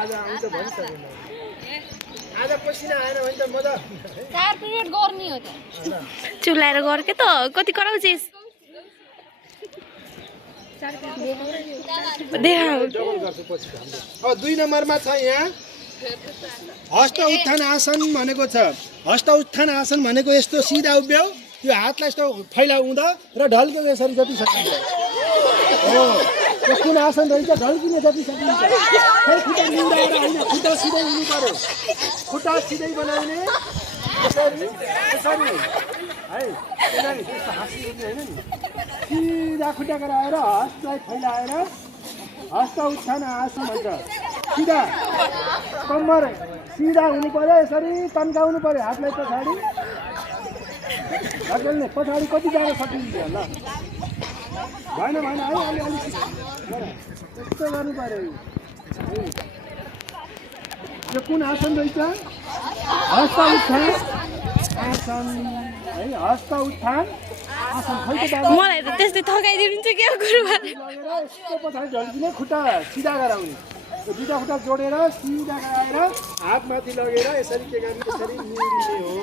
आज आउँछ भनिसकेन आज पसिना आएन भने त म त 4 पिरियड गर्ने हो त चुलाएर गर्के त कति कराउँछिस देखा डबल गर्छु पछि अब 2 नम्बरमा छ यहाँ हस्त उत्थान आसन भनेको छ हस्त उत्थान आसन भनेको यस्तो सिधा उभ्याउ यो हातलाई यस्तो फैलाउँदा र ढल्केको यसरी जति सकिन्छ हो यो कुन आसन रहेछ ढल्किने जति सकिन्छ फेरि खुट्टा निहुराएर होइन खुट्टा सिधै हुनु पर्यो खुट्टा सिधै बनाउने यसरी यसरी है त्यसलाई त्यस्तो हाँसी उठ्ने होइन नि सिधा खुट्टा गराएर हस्तलाई फैलाएर हस्त उत्थान आसन भन्छ सिधा कम्मर सिधा हुनु पर्यो यसरी तन्काउनु पर्यो हातलाई पछाडि धकेल्ने पछाडि कति जान सकिन्छ ल भएन है अलिअलि यस्तो गर्नु पर्यो यो कुन आसन रहेछ हस्त उत्थान आसन है हस्त उत्थान आसन मलाई त त्यस्तै थकाइदिनुहुन्छ के गुरुबाले यस्तो पछाडि ढल्किने खुट्टा सिधा गराउने यो दुईटा खुट्टा जोडेर सिधा गराएर हात माथि लगेर यसरी के गर्ने यसरी निहुरिने हो